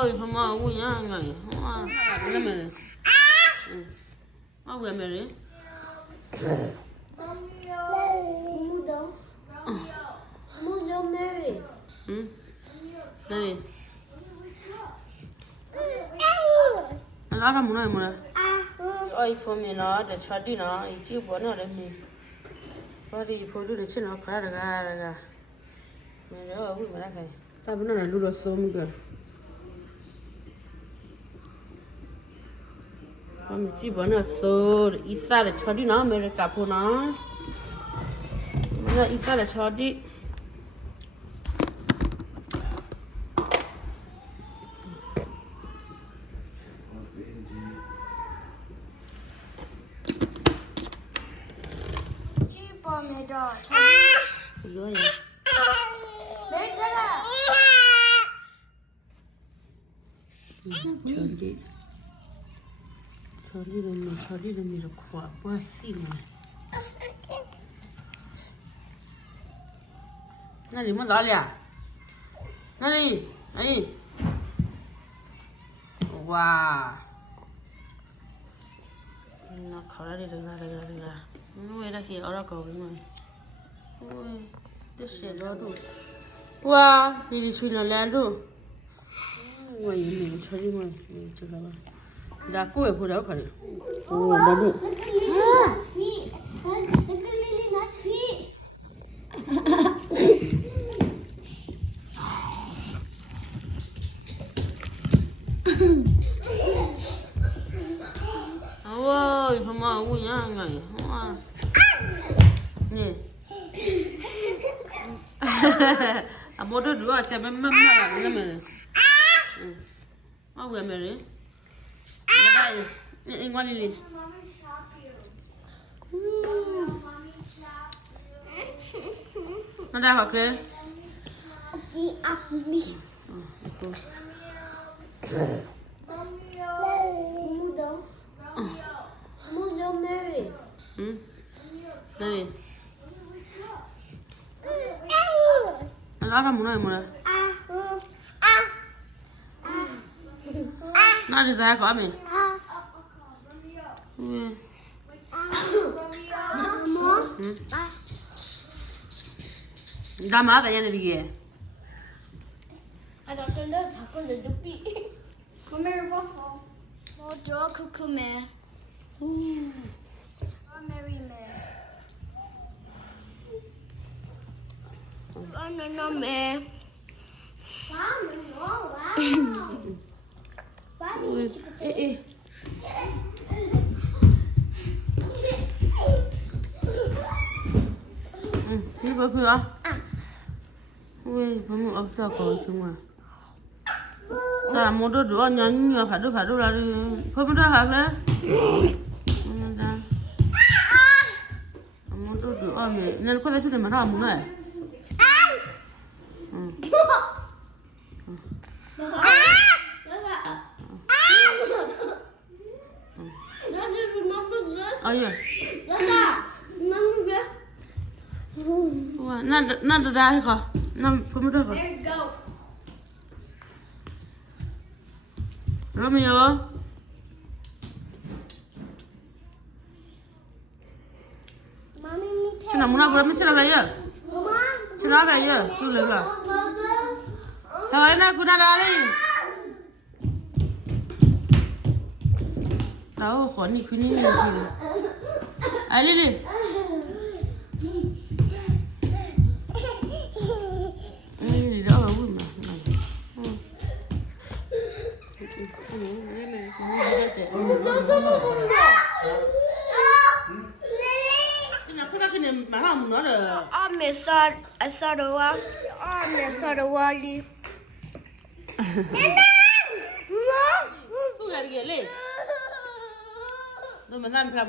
ôi không mà ui nhá ngày hoa làm mày mau về mày đi đây đi nó làm muốn này ôi phong mày nó để cho đi nó chịu bữa nào đấy mình có đi phong đi để chơi nó khá là ra mày nhớ ở vui mà đã phải ta bữa nào là lưu được số mình rồi mình chỉ bữa nào số ít xa để cho đi nó mày để cặp nó ít xa để cho đi mẹ đó rồi mẹ đó là cho đi rồi mình được khóa quá xinh này nó đi mất đó liền nó đi ấy wow nó khó ra đi được ra nuôi ra kia ở đó cầu đúng rồi ôi tiếc xẻ đó đủ wow đi chui là lẹ đủ ngoài mình chơi đi ngoài mình chơi là đã cô ở phố đó phải ồ đó đủ ôi không mà ui nhá ngày hoa nè à mua đồ đũa chả mấy mắm mà làm mày mau về mày đi đây anh qua đi đi nó đang học lên đây đi nó làm muốn này nó đi ra khỏi mình đã má tại nhà đi kìa à đó tôi nhớ thằng con được bị con mẹ có phong một chỗ cuckoo mẹ Mary mẹ nó mẹ ê đi vào cửa ui có một ốc sao có chung à ta mua đồ đồ nhắn nhiều phải đồ là không có khác đấy mua đồ đồ mày nên có thể chơi mà làm muốn này ơi nada ra hay không năm không được rồi Romeo chứ nào muốn nào vừa mới chơi cái gì chơi cái gì cứ lấy vào thôi na cứ nada đi đâu khó nhỉ khuyên nhỉ ai đi đi đi đó là vui mà mà làm nó được mẹ sao đâu á mẹ sao đâu á đi Tú gari gele. No me dan para